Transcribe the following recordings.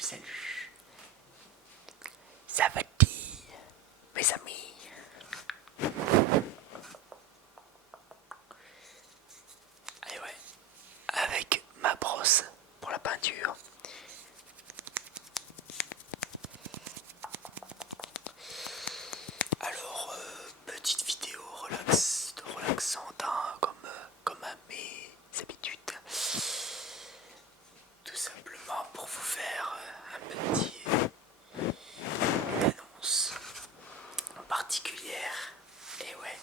Salut. Ça va dire, mes amis? Et ouais, avec ma brosse pour la peinture. Alors, petite vidéo relaxante, hein, comme à mes habitudes. Tout simplement pour vous faire un petit annonce particulière. Et ouais,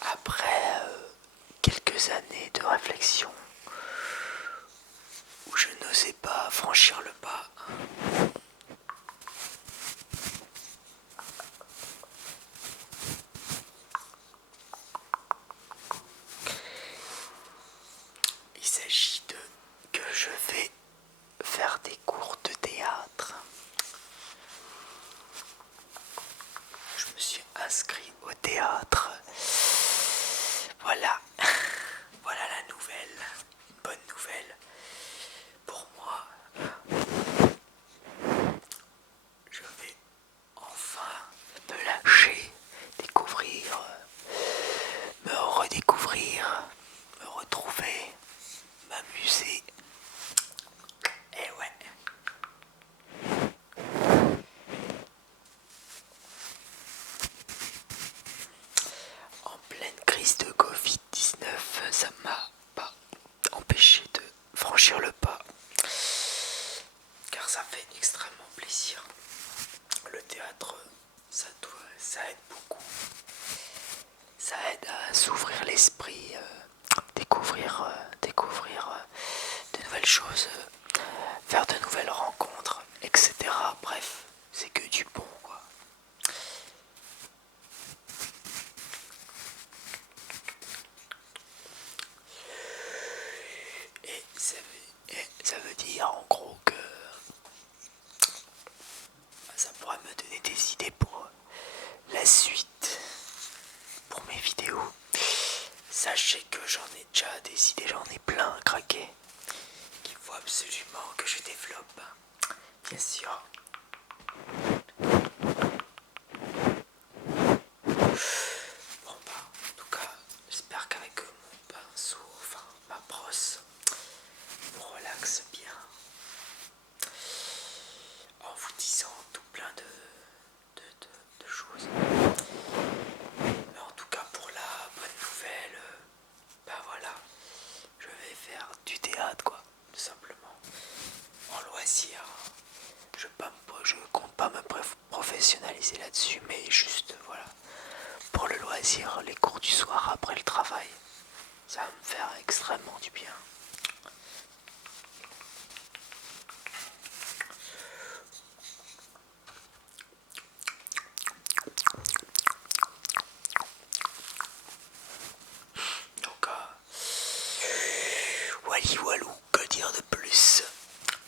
après quelques années de réflexion où je n'osais pas franchir le pas, il s'agit de que je vais faire des cours de théâtre. Je me suis inscrit au théâtre. Voilà, voilà la nouvelle, une bonne nouvelle pour moi. Je vais enfin me lâcher, découvrir, me redécouvrir, me retrouver, m'amuser. Et ouais. En pleine crise de Covid-19, ça m'a pas empêché de franchir le pas, car ça fait extrêmement plaisir. Le théâtre, ça aide beaucoup. Ça aide à s'ouvrir l'esprit, découvrir de nouvelles choses, faire de nouvelles rencontres, etc. Bref, c'est que du bon, quoi. Et ça veut dire en gros que ça pourra me donner des idées pour la suite, pour mes vidéos. Sachez que j'en ai déjà des idées, j'en ai plein à craquer, qu'il faut absolument que je développe, bien sûr. Bon bah, en tout cas, j'espère qu'avec mon pinceau, enfin ma brosse, je me relaxe bien en vous disant tout plein de choses. Mais en tout cas, pour la bonne nouvelle, bah voilà, je vais faire du théâtre, quoi, tout simplement, en loisir. Je compte pas me professionnaliser là-dessus, mais juste, voilà, pour le loisir, les cours du soir après le travail, ça va me faire extrêmement du bien. Donc, wally walou, que dire de plus,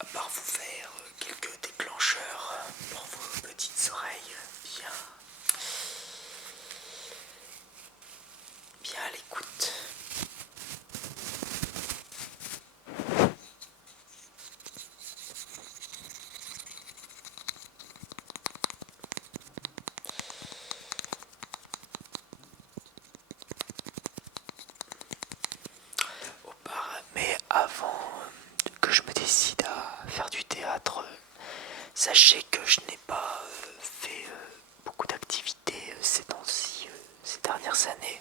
à part vous faire quelques déclencheurs pour vos petites oreilles bien à l'écoute. Mais avant que je me décide à faire du théâtre, sachez que je n'ai pas fait beaucoup d'activités ces temps-ci, ces dernières années.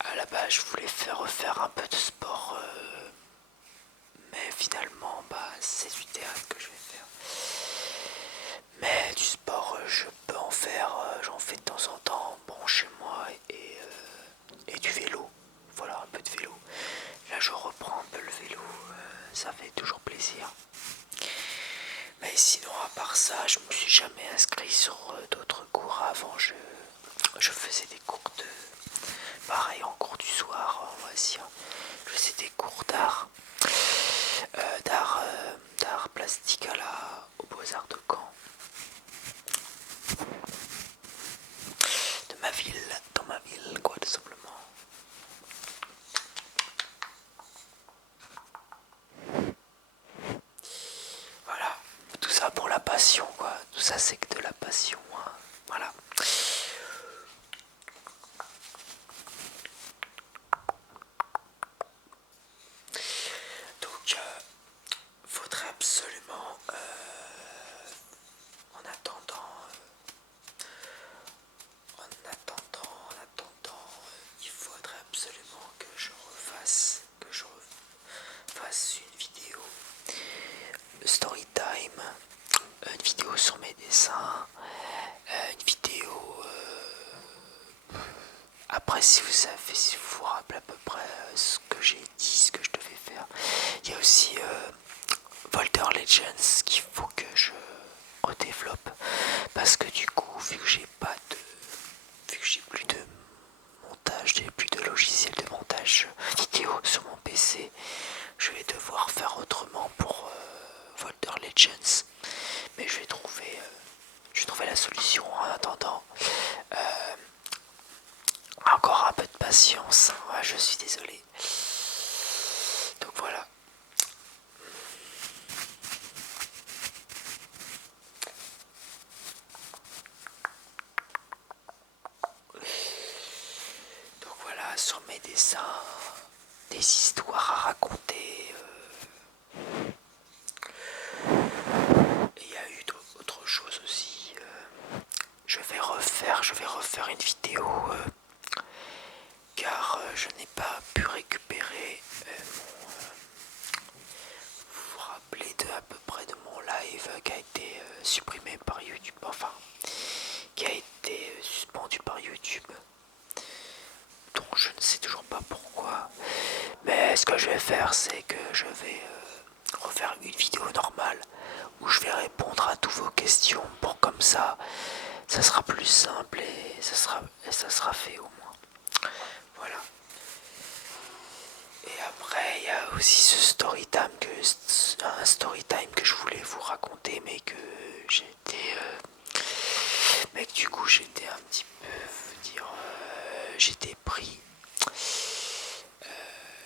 À la base, je voulais refaire un peu de sport, mais finalement, c'est du théâtre que je vais faire. Mais du sport, je peux en faire, j'en fais de temps en temps, bon, chez moi, et du vélo. Voilà, un peu de vélo. Là, je reprends un peu le vélo, ça fait toujours plaisir. Mais sinon, à part ça, je me suis jamais inscrit sur d'autres cours. Avant, je faisais des cours pareil, en cours du soir, en loisir. Je faisais des cours d'art plastique aux Beaux-Arts de Caen. Dans ma ville, quoi, tout simplement. après, si vous vous rappelez à peu près ce que j'ai dit, ce que je devais faire, il y a aussi Volder Legends qu'il faut que je redéveloppe, parce que du coup, vu que j'ai plus de montage, j'ai plus de logiciel de montage vidéo sur mon PC, je vais devoir faire autrement pour Volder Legends, mais je vais trouver la solution en attendant. Encore un peu de patience, ouais, je suis désolé. Donc voilà. Donc voilà, sur mes dessins, des histoires à raconter. Et il y a eu d'autres choses aussi. Je vais refaire une vidéo car je n'ai pas pu récupérer vous vous rappelez à peu près de mon live qui a été supprimé par YouTube, enfin qui a été suspendu par YouTube, donc je ne sais toujours pas pourquoi. Mais ce que je vais faire, c'est que je vais refaire une vidéo normale où je vais répondre à toutes vos questions, pour comme ça sera plus simple et ça sera fait au moins. Voilà. Et après, il y a aussi un story time que je voulais vous raconter, mais que du coup j'étais un petit peu, j'étais pris.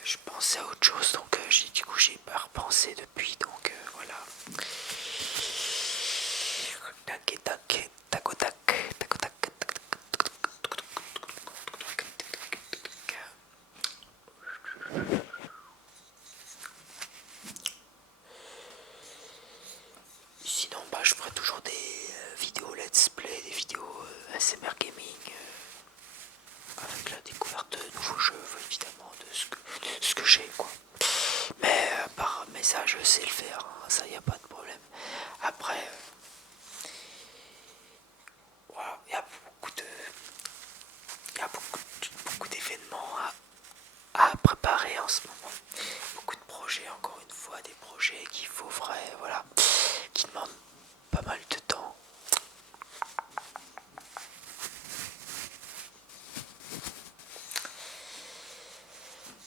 Je pensais à autre chose, donc du coup j'ai pas repensé depuis, donc voilà. Tac tac, tac tac, tac tac. Sinon, je ferai toujours des vidéos let's play, des vidéos ASMR gaming, avec la découverte de nouveaux jeux, évidemment, de ce que j'ai, quoi. Mais par message, je sais le faire, hein, ça, y a pas de problème. Après, voilà, il y a beaucoup d'événements à préparer en ce moment. Beaucoup de projets, encore une fois, des projets qu'il faut voilà, qui demandent pas mal de temps.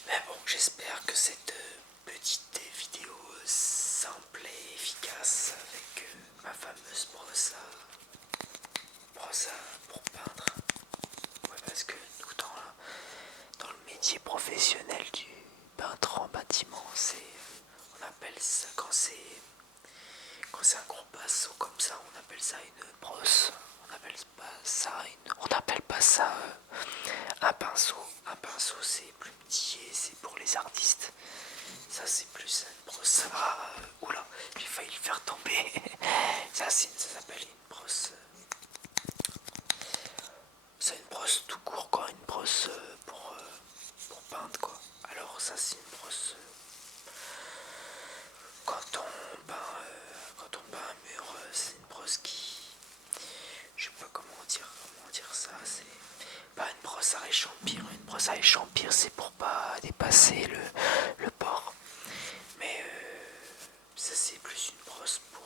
Mais bon, j'espère que cette petite vidéo simple et efficace avec ma fameuse brosse pour peindre. Ouais, parce que nous, dans le métier professionnel du peintre en bâtiment, on appelle ça, quand c'est un gros pinceau comme ça, on appelle ça une brosse. On appelle pas ça un pinceau. Un pinceau, c'est plus petit et c'est pour les artistes. Ça, c'est plus une brosse. Oula, j'ai failli le faire tomber. Ça s'appelle une brosse. C'est une brosse tout court, quoi. Une brosse pour peindre, quoi. Alors ça, c'est une brosse quand on peint un mur. C'est une brosse qui, je sais pas comment dire ça. C'est pas une brosse à échampir. Une brosse à échampir, c'est pour pas dépasser le bord. Mais ça, c'est plus une brosse pour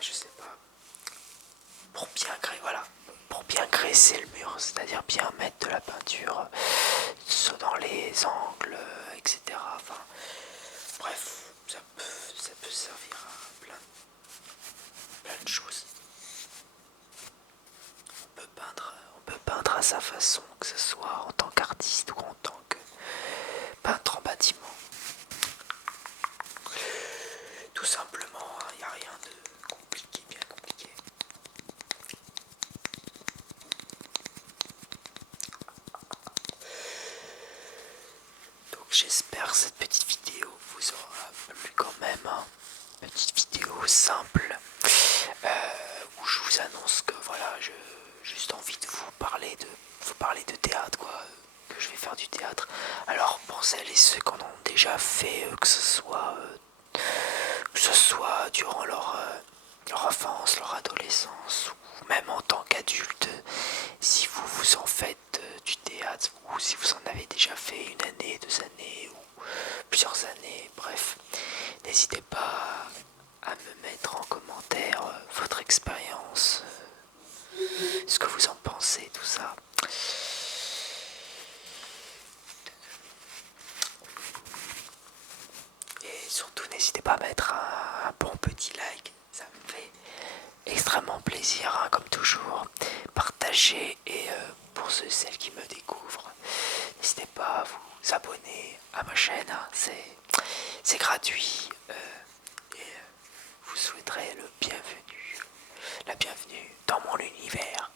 je sais pas, pour bien créer, voilà, pour bien graisser le mur, c'est-à-dire bien mettre de la peinture dans les angles, etc. Enfin, bref, ça peut servir à plein de choses. On peut peindre à sa façon, que ce soit en tant qu'artiste ou en tant que peintre en bâtiment. Tout simplement, il n'y a rien de compliqué, bien compliqué. Donc j'espère que cette petite vidéo vous aura plu quand même. Hein. Petite vidéo simple où je vous annonce que voilà, j'ai juste envie de vous parler de théâtre, quoi, que je vais faire du théâtre. Alors pour celles et ceux qui en ont déjà fait, que ce soit durant leur plaisir, hein, comme toujours. Partagez et pour ceux et celles qui me découvrent, n'hésitez pas à vous abonner à ma chaîne, hein, c'est gratuit et vous souhaiterez la bienvenue dans mon univers.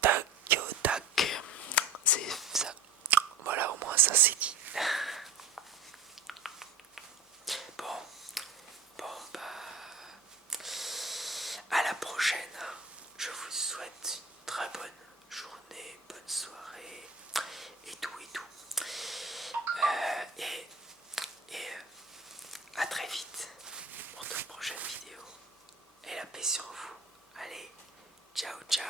Tac, tac, c'est ça. Voilà, au moins ça c'est dit. Bon, bah, à la prochaine. Je vous souhaite une très bonne journée, bonne soirée et tout. Et à très vite pour de prochaines vidéos. Et la paix sur vous. Allez, ciao.